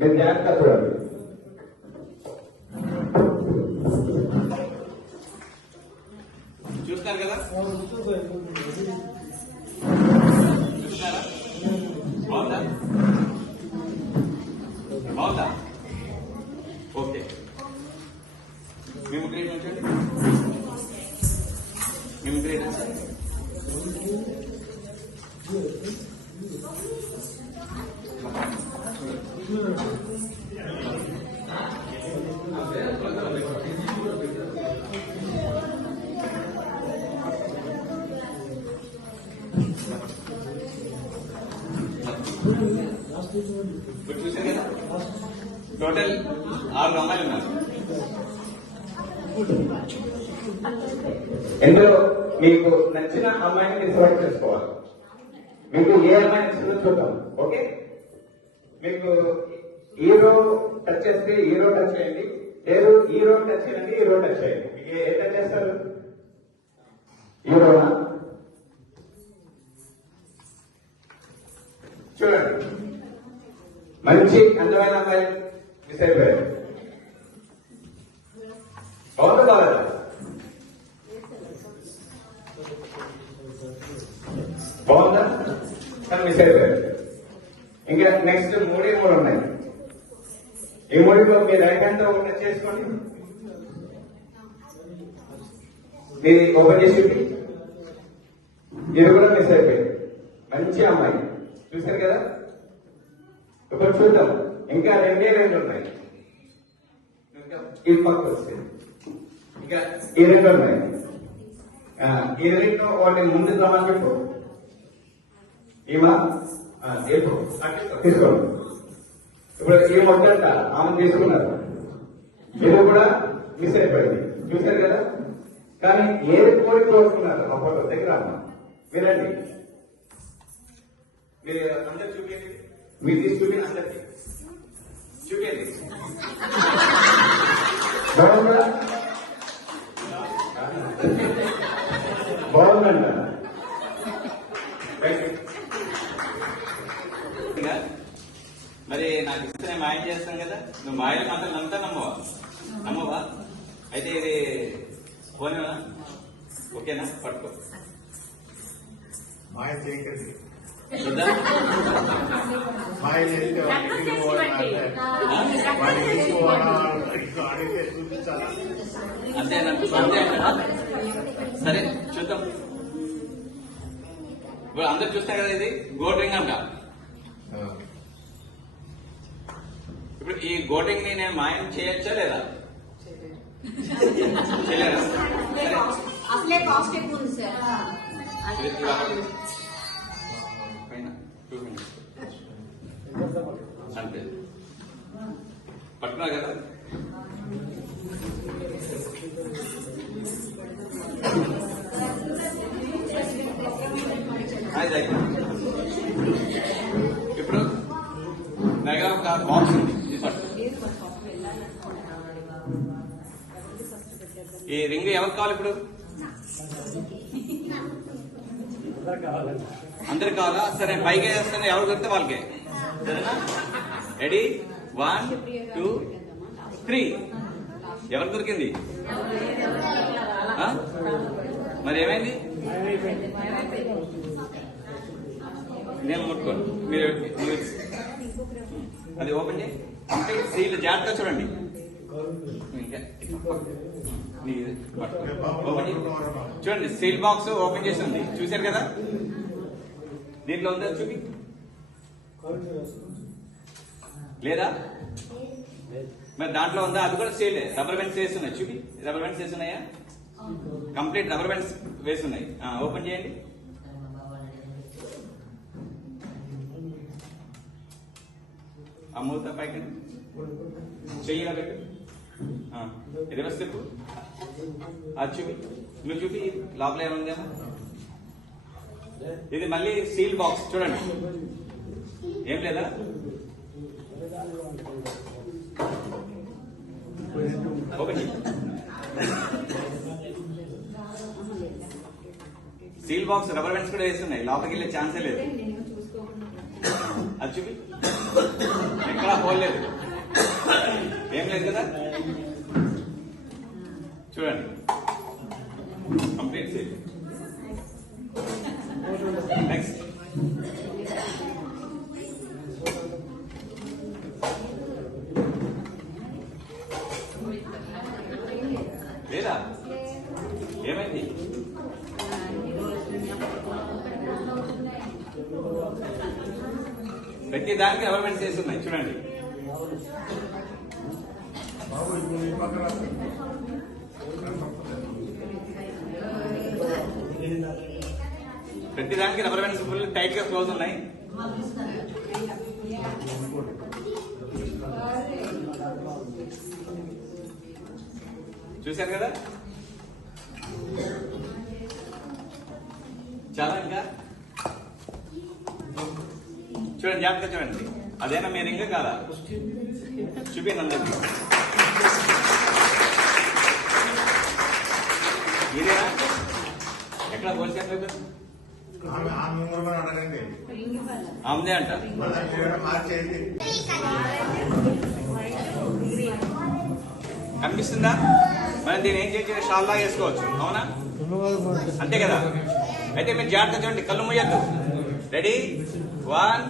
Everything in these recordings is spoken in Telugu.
మీరు జాగ్రత్త చూడండి. చూస్తారు కదా, చూస్తున్నారా? బాగుందా? బాగుందా? ఓకే. మేము గ్రేట్ ఉంచండి, మేము గ్రేట్ చూసారు కదా, టోటల్ 6 అమ్మాయిలు ఉన్నారు. ఇందులో మీకు నచ్చిన అమ్మాయిని మీరు సెలెక్ట్ చేసుకోవాలి. మీకు ఏ అమ్మాయి నచ్చిందో చూద్దాం. ఓకే, మీకు హీరో టచ్ చేస్తే హీరో టచ్ చేయండి, లేదు హీరో టచ్ చేయండి, హీరో టచ్ చేయండి. మీకు ఏ టచ్ చేస్తారు? హీరోనా? చూడండి, మంచి అందమైన అమ్మాయి మిస్ అయిపోయారు. బాగుందా బాగా? బాగుందా? కానీ మిస్ అయిపోయారు. ఇంకా నెక్స్ట్ 3 ఉన్నాయి. ఈ 3లో మీ రైట్ హ్యాండ్ తో ఒకటి చేసుకోండి, ఇది ఓపెన్ చేసి ఇది కూడా మిస్ అయిపోయింది. మంచి అమ్మాయి చూసారు కదా. ఇప్పుడు చూద్దాం, ఇంకా 2 ఉన్నాయి. ఇది పక్క వస్తుంది, ఇంకా ఈ 2 ఉన్నాయి. ఈ 2 వాటి ముందు రమ్మని చెప్పు. ఈమా తీసుకోండి. ఇప్పుడు ఈ మొత్తంట ఆమె తీసుకున్నారు, ఇది కూడా మిస్ అయిపోయింది. చూశారు కదా. కానీ ఏది కోరుకున్నారు ఆ ఫోటో దగ్గర అమ్మ మీరండి, మీరు అందరు చూపించండి, మీరు తీసుకుని అందరికి చూపించండి. బాగుందా? బాగుందంట. మరి నాకు ఇస్తే నేను మాయం చేస్తాను కదా, నువ్వు మాయలు మాత్రం నమ్మవా? అయితే ఇది పోనేనా? ఓకేనా? పట్టుకో. మాయ చేయకండి, చూద్దా? మాయ చేస్తే అడిగితే చూపించాలా? అంతేనా? సరే చూద్దాం. ఇప్పుడు అందరు చూస్తారు కదా, ఇది గోల్డ్ రింగ్ అంట. ఇప్పుడు ఈ గోల్డింగ్ ని నేను మాయం చేయొచ్చా లేదా? చేయలేదా? అసలే కాస్ట్ ఎక్కువ ఉంది సార్. అంతే పట్టుకున్నా కదా. ఇప్పుడు మెగా ఒక బాక్స్ ఉంది, ఈ రింగ్ ఎవరికి కావాలి? ఇప్పుడు అందరికి కావాలా? సరే పైకి వేస్తాను, ఎవరు దొరికితే వాళ్ళకే. సరేనా? రెడీ? 1 2 3. ఎవరికి దొరికింది? మరి ఏమైంది? నేను ముట్టుకోండి, మీరు అది ఓపెన్ చేయి. సీల్ జాగ్రత్తగా చూడండి. చూడండి, సీల్ బాక్స్ ఓపెన్ చేసి ఉంది, చూశారు కదా. దీంట్లో ఉందా చూపి? లేదా? మరి దాంట్లో ఉందా? అది కూడా సీల్. రబ్బర్ బ్యాండ్స్ వేసి ఉన్నాయి, చూపి. రబ్బర్ బ్యాండ్స్ వేసి ఉన్నాయా? కంప్లీట్ రబ్బర్ బ్యాండ్స్ వేసి ఉన్నాయి. ఓపెన్ చేయండి. ఆ మూత పైకి చెయ్యిలా పెట్టు. రివర్స్ చెప్పు. అది చూపి, నువ్వు చూపి. లోపల ఏముందేమో. ఇది మళ్ళీ సీల్ బాక్స్ చూడండి, ఏం లేదా? Open seal box rubber bands కూడా వేస్తున్నాయి, లోపలికి వెళ్ళే ఛాన్సే లేదు. అది చూపి. ఎక్కడా పోలేదు, ఏం లేదు కదా. చూడండి, కంప్లీట్ చేయండి. నెక్స్ట్ లేదా ఏమైంది? ప్రతి దానికి డెవలప్మెంట్ చేస్తున్నాయి చూడండి. బాబు ఇప్పుడు ఈ పక్కన ప్రతి దానికి డెవలప్మెంట్స్ ఫుల్ టైట్ గా క్లోజ్ ఉన్నాయి. చూశారు కదా. చాలా ఇంకా చూడండి, జాగ్రత్త చూడండి. అదేనా మీరు ఇంకా కాదా? చూపించండి అందరికి. ఇదేనా? ఎక్కడ హోల్సేల్ పేపర్? ఆమె కూడా అడగండి, ఆమెదే అంట. మార్చేయండి. కనిపిస్తుందా? మనం దీన్ని ఏం చేసి షాల్లా వేసుకోవచ్చు, అవునా? అంతే కదా. అయితే మీరు జాగ్రత్త చూడండి, కళ్ళు మూయద్దు. రెడీ, 1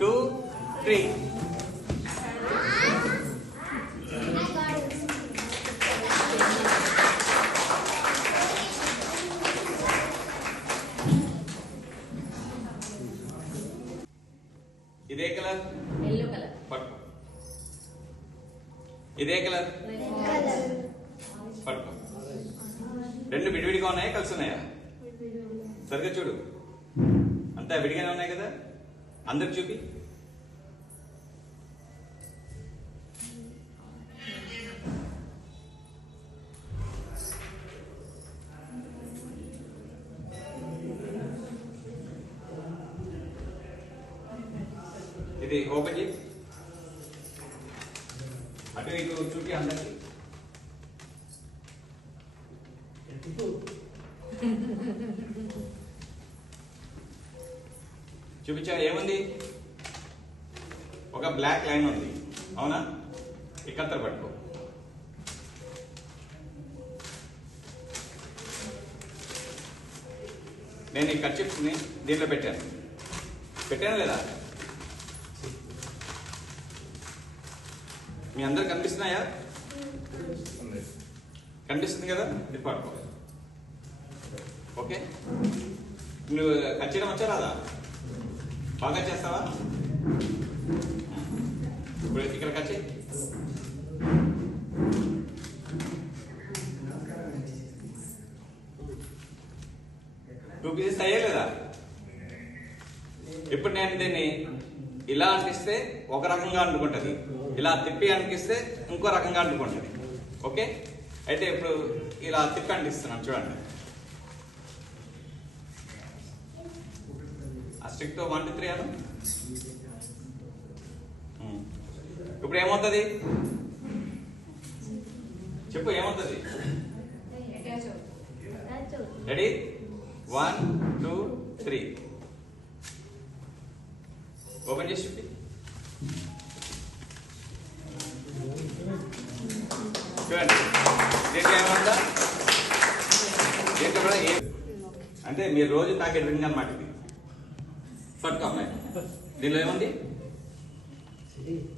2 3. ఇదే కలర్ ఎల్లో కలర్, పట్టుకో. ఇదే కలర్ పట్టుకో. రెండు విడివిడిగా ఉన్నాయా కలిసి ఉన్నాయా? సరిగ్గా చూడు, అంతా విడిగానే ఉన్నాయి కదా. అందరికి చూపి. ఇది ఓపెన్ చేయి, అటు ఇటు చూపి అందరికి. చూపించా, ఏముంది? ఒక బ్లాక్ లైన్ ఉంది, అవునా? ఇక్కడ పట్టుకో. నేను ఈ కర్చీఫ్ ని దీంట్లో పెట్టాను లేదా? మీ అందరు కనిపిస్తున్నాయా? కనిపిస్తుంది కదా. ఇది పట్టుకో. ఓకే, నువ్వు ఖచ్చితంగా వచ్చా రాదా? బాగా చేస్తావా? ఇప్పుడు ఇక్కడ కచ్చి. టూ పీసెస్ అయ్యే లేదా? ఇప్పుడు నేను దీన్ని ఇలా అంటిస్తే ఒక రకంగా అంటుకుంటుంది, ఇలా తిప్పి అంటిస్తే ఇంకో రకంగా అంటుకుంటుంది. ఓకే, అయితే ఇప్పుడు ఇలా తిప్పి అంటిస్తున్నాను చూడండి. ఆ స్టిక్ తో 1 2 3 అను. ఇప్పుడు ఏమవుతుంది చెప్పు, ఏమవుతుంది? రెడీ, 1 2 3. ఓపెన్ చేసి చూపి. చూడండి, దీంట్లో ఏమవుతుందా? దీంట్లో కూడా అంటే మీరు రోజు తాగే డ్రింక్ అన్నమాట ఇది. పట్టుకో అమ్మాయి, దీనిలో ఏముంది?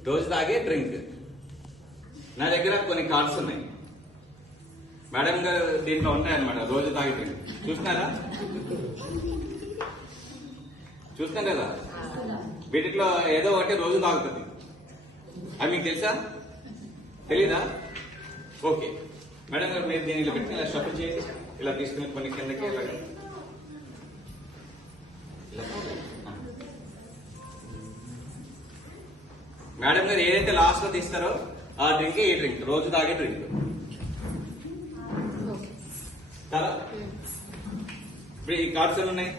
రోజు తాగే డ్రింక్. నా దగ్గర కొన్ని కార్డ్స్ ఉన్నాయి, మేడం గారు దీంట్లో ఉంటాయన్నమాట. రోజు తాగే డ్రింక్ చూస్తున్నారా? చూస్తాం కదా. వీటిలో ఏదో ఒకటి రోజు తాగుతుంది. అవి మీకు తెలుసా? తెలీదా? ఓకే, మేడం గారు మీరు దీన్ని ఇలా పెట్టి ఇలా షఫల్ చేయండి. ఇలా తీసుకుని కొన్ని కిందకి ఇలా మేడం గారు ఏదైతే లాస్ట్ లో తీస్తారో ఆ డ్రింక్ ఈ డ్రింక్, రోజు తాగే డ్రింక్. చాలా ఇప్పుడు ఈ కార్డ్స్ ఎన్ని ఉన్నాయి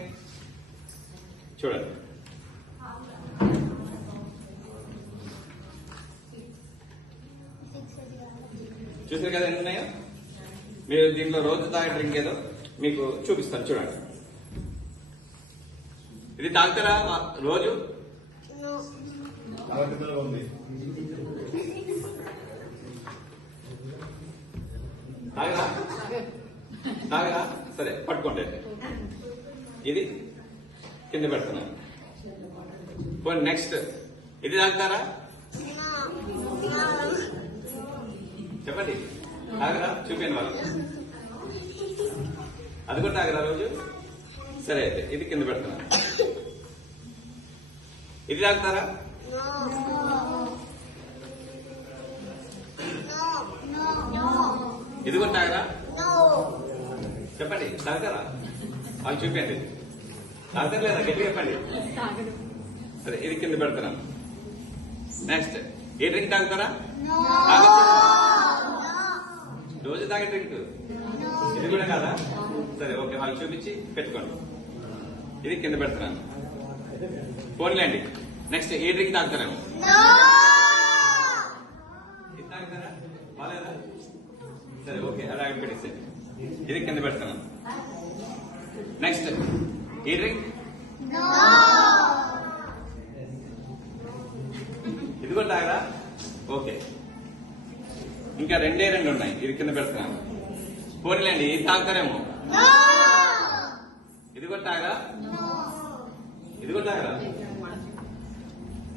చూడండి. చూసారు కదా ఎన్ని ఉన్నాయో? మీరు దీంట్లో రోజు తాగే డ్రింక్ ఏదో మీకు చూపిస్తాను చూడండి. ఇది తాగుతారా రోజు? అవతిలో ఉంది. తాగరా తాగరా సరే పట్టుకోండి. ఇది కింద పెడుతున్నాను. పోనీ నెక్స్ట్ ఇది తాగుతారా? చెప్పండి. తాగరా? చూపించండి వాళ్ళు. అది కూడా తాగరా రోజు? సరే అయితే ఇది కింద పెడుతున్నాను. ఇది తాగుతారా? ఇది కూడా తాగరా? చెప్పండి. తాగుతారా? వాళ్ళు చూపించండి. తాగుతారు లేదా? గట్టిగా చెప్పండి. సరే ఇది కింద పెడుతున్నాను. నెక్స్ట్ ఏ డ్రింక్ తాగుతారా? తాగొచ్చా? రోజు తాగే డ్రింక్ ఇది కూడా కాదా? సరే ఓకే వాళ్ళు చూపించి పెట్టుకోండి. ఇది కింద పెడుతున్నాను. ఫోన్లేండి. నెక్స్ట్ ఏ డ్రింక్ తాగుతారేమో? ఇది తాగుతారా? బాలేదా? సరే ఓకే అలా పెట్టేసేయండి. ఇది కింద పెడుతున్నాను. నెక్స్ట్ ఏ డ్రింక్? ఇది కూడా తాగరా? ఓకే ఇంకా రెండు ఉన్నాయి. ఇది కింద పెడుతున్నాను. పోనీలేండి ఇది తాగుతారేమో? ఇది కూడా తాగరా? ఇది కూడా తాగరా?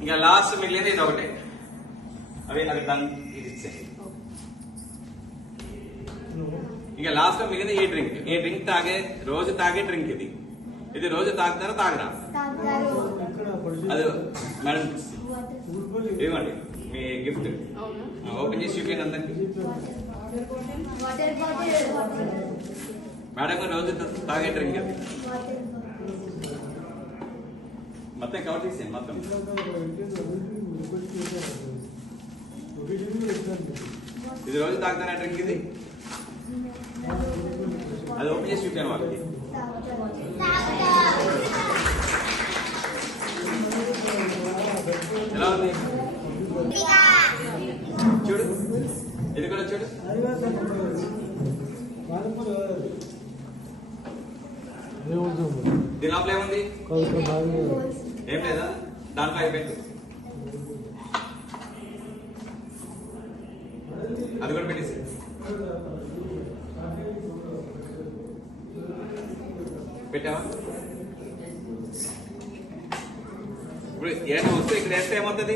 ఇంకా లాస్ట్ మిగిలింది ఇది ఒకటే. అది దాన్ని ఇది ఇచ్చేయండి. ఇంకా లాస్ట్ లో మిగిలింది ఈ డ్రింక్. ఈ డ్రింక్ రోజు తాగే డ్రింక్ ఇది. ఇది రోజు తాగుతారా? తాగరా? అది మేడం ఇవ్వండి మీ గిఫ్ట్. ఓపెన్ చేసి చూపించండి అందరికి. మేడం రోజు తాగే డ్రింక్ అది. మొత్తం కవర్ చేసేయండి. మొత్తం ఇది రోజు తాగుతారా డ్రింక్ ఇది? అది ఓపెన్ చేసి చూపించాను వాళ్ళకి. ఎలా ఉంది చూడు. ఇది కూడా చూడు. దీని లోపల ఏముంది? ఏం లేదా? దాంట్లో అయిపోయింది. అది కూడా పెట్టేసి పెట్టావా? ఇప్పుడు ఏదైనా వస్తే ఇక్కడ వేస్తే ఏమవుతుంది?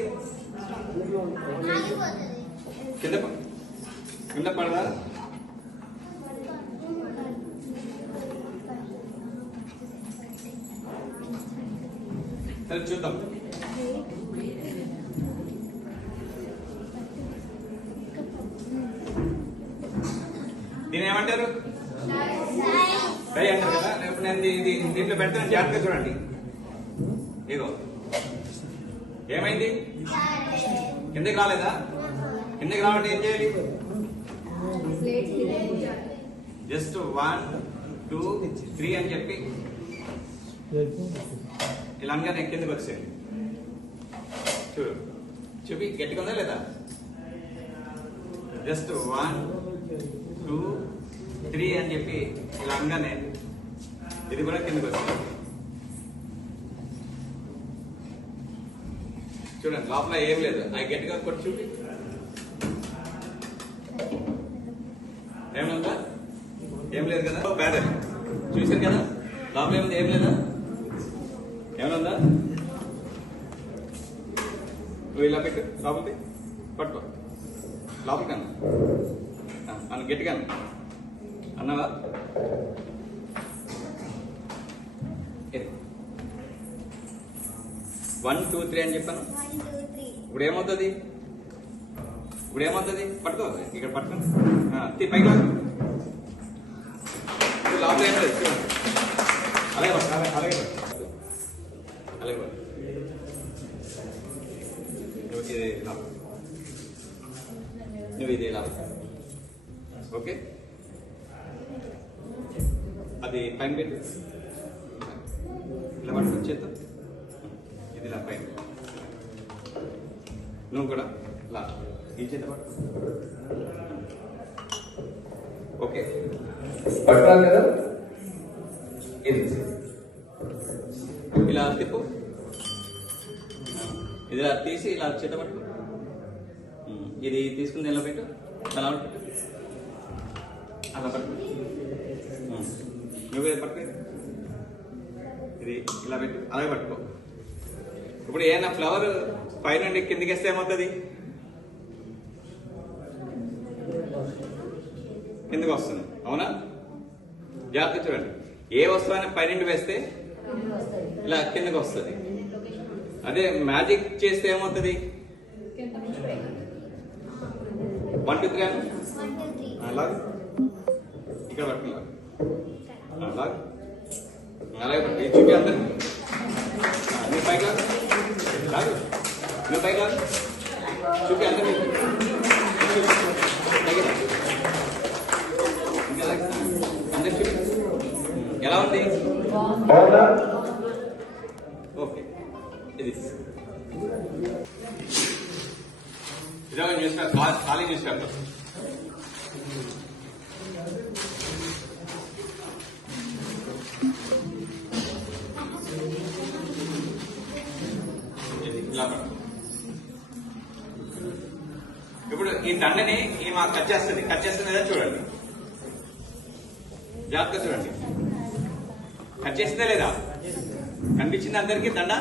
కింద పడదా? సరే చూద్దాం. దీని ఏమంటారు? ఫ్రై అంటారు కదా. రేపు నేను దీంట్లో పెడతాను. జాగ్రత్తగా చూడండి. ఇగో ఏమైంది? కిందకి రాలేదా? కిందకి రావాలంటే ఏం చేయాలి? జస్ట్ 1 2 3 అని చెప్పి ఇలా అనగానే కిందకి వచ్చేయండి. చూడు చూపి గట్టిగా ఉందా లేదా? జస్ట్ 1 2 3 అని చెప్పి ఇలా అనగానే ఇది కూడా కిందకి వచ్చేయండి. చూడండి లోపల ఏం లేదు. అవి గట్టిగా కొట్టి చూపి. ఏమన్నా ఏం లేదు కదా? బ్యాటర్ చూసారు కదా? లోపల ఏముంది? ఏం లేదా? ఏమన్నా నువ్వు ఇలా పెట్టు. లోపలికి పట్టుకో. లోపలికి అన్న గట్టిగా అన్నావా? 1 2 3 అని చెప్పాను. ఇప్పుడు ఏమవుతుంది? పట్టుకో. ఇక్కడ పట్టుకోండి. పైగా లోపల ఏం లేదు. చూడండి అలాగే అలాగే అలాగే నువ్వు ఇది ఇలా ఓకే. అది పైన పెట్టు. ఇలా పట్టుకొని చేద్దాం. ఇది ఇలా పైన. నువ్వు కూడా ఇలా ఈ చేత పట్టు. ఓకే పట్టాలి కదా? ఇది ఇలా తిప్పు. ఇది ఇలా తీసి ఇలా చేత పట్టుకో. ఇది తీసుకుని ఇలా పెట్టు, అలా పెట్టు, అలా పట్టుకో. నువ్వు ఇది పట్టుకో, ఇది ఇలా పెట్టు, అలాగే పట్టుకో. ఇప్పుడు ఏదైనా ఫ్లవర్ పైనుండి కిందికి వేస్తే ఏమవుతుంది? కిందకి వస్తుంది, అవునా? జాగ్రత్త చూడండి. ఏ వస్తువుని పైనుండి వేస్తే ఇలా కిందకి వస్తుంది. అదే మ్యాజిక్ చేస్తే ఏమవుతుంది? 1 2 3 అలాగే ఇక్కడ పట్టుకున్నా, అలాగే అలాగే పట్టు. ఇది చూపి అందరికి. నువ్వు పైకి లాగు, నువ్వు పైకి లాగు, చూపి అందరికి. అందరికి చూపి ఎలా ఉంది? బాగుందా? ఓకే, ఇది ఇదొక న్యూస్ పేపర్, ఖాళీ న్యూస్ పేపర్. ఇప్పుడు ఈ దండని ఈమె కట్ చేస్తుంది లేదా చూడండి, జాగ్రత్తగా చూడండి. కట్ చేసిందా లేదా? కనిపించింది అందరికీ దండ?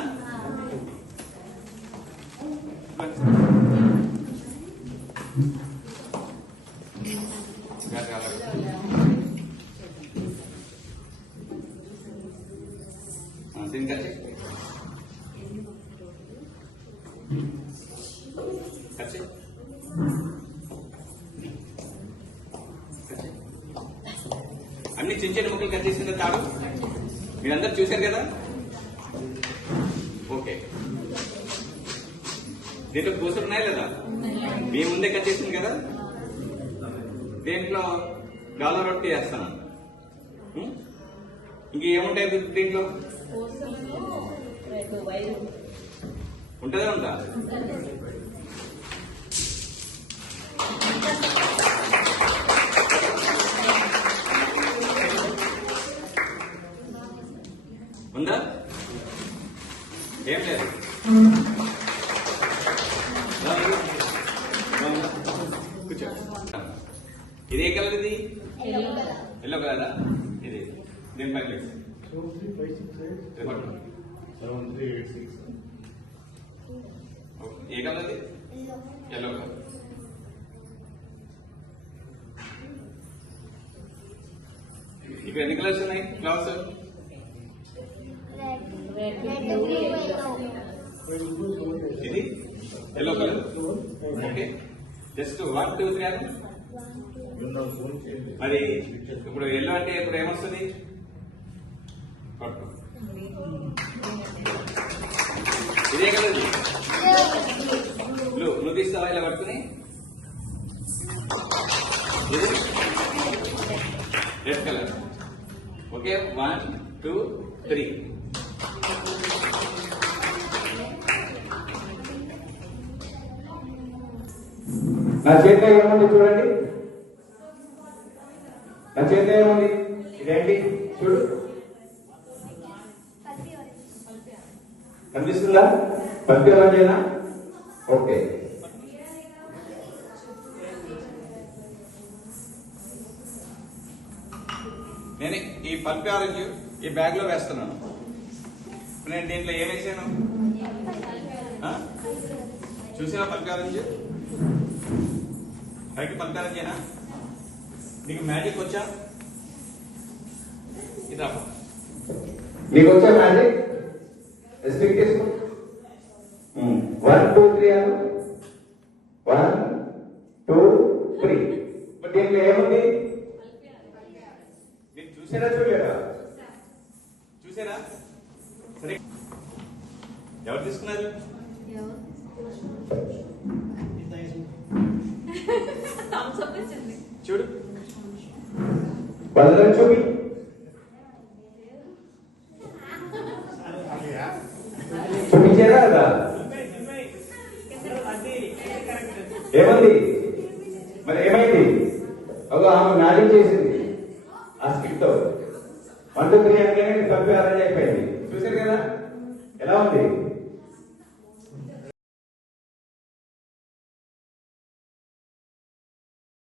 దీన్ని కట్ చేయి, కట్ చేయి, అన్ని చిన్న చిన్న ముక్కలు కట్ చేసిందా తాడు? మీరందరూ చూశారు కదా? ఓకే, దీంట్లో పూసలు ఉన్నాయి లేదా? మీ ముందే కట్ చేసింది కదా? దీంట్లో గాల రొట్టి వేస్తాను. ఇంకేముంటాయి దీంట్లో? ఉంటుందా? ఉందా? ఉందా? ఏం లేదు. కూర్చో. ఇది ఏ కలర్? ఇది ఎల్లో కలరా? ఇది దీని పైన ఏ కలర్? Yellow colour. ఇక్కడ ఎన్ని కలర్స్ ఉన్నాయి ఫ్లవర్స్? ఇది ఎల్లో కలర్. ఓకే, జస్ట్ 1 2 3 అని. మరి ఇప్పుడు ఎల్లో అంటే ఇప్పుడు ఏమొస్తుంది? ఇదే కలర్ బ్లూ. నువ్వు తీస్తావా ఇలా పట్టుకుని? ఇది రెడ్ కలర్. ఓకే, 1 2 3. నా చేతిలో ఏముంది చూడండి, నా చేతిలో ఏముంది? ఇదేంటి చూడు, కనిపిస్తుందా? పత్తి వంజేనా? ఓకే, నేను ఈ పల్పి ఆరెంజ్ ఈ బ్యాగ్ లో వేస్తున్నాను. నేను దీంట్లో ఏం వేసాను చూసావా? పల్పి ఆరెంజ్, పైకి పల్పి ఆరెంజేనా? నీకు మ్యాజిక్ వచ్చా? ఇది రా, నీకు వచ్చా మ్యాజిక్? స్టిక్ తీసుకో. 1 2 3 అను. 1 2 3. మరి దీంట్లో ఏముంది? మీరు చూసారా చూడలేరా? చూసారా? సరే, ఎవరు తీసుకున్నారు? చూడు, వాళ్ళని చూపి. చూపించారా కదా? ఏమంది? మరి ఏమైంది? ఒక ఆమె మ్యారేజ్ చేసింది.